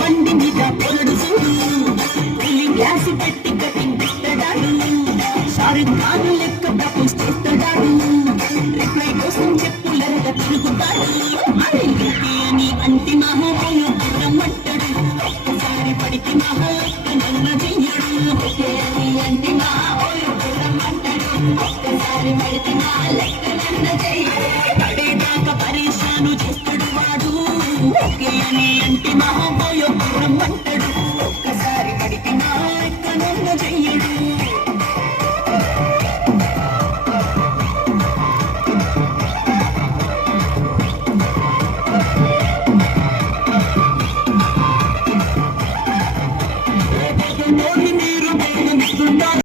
బండి మీద పొలడు చూడు గ్లాస్ పెట్టి కట్టిస్తాడాడు సారి కాను లెక్క ప్రపోజ్ చేస్తాడాడు రిప్లై కోసం చెప్పులరగ తిరుగుతాడు అని అంతిమ రమ్మంటాడు ఒక్కసారి పడితే నన్న చెయ్యడు అంతిమ రమ్మంటాడు ఒక్కసారి పడితే లెక్క నన్న చెయ్యడు పడేదాకా పరేషాను చేస్తాడు వాడు ఓకే అని అంతిమ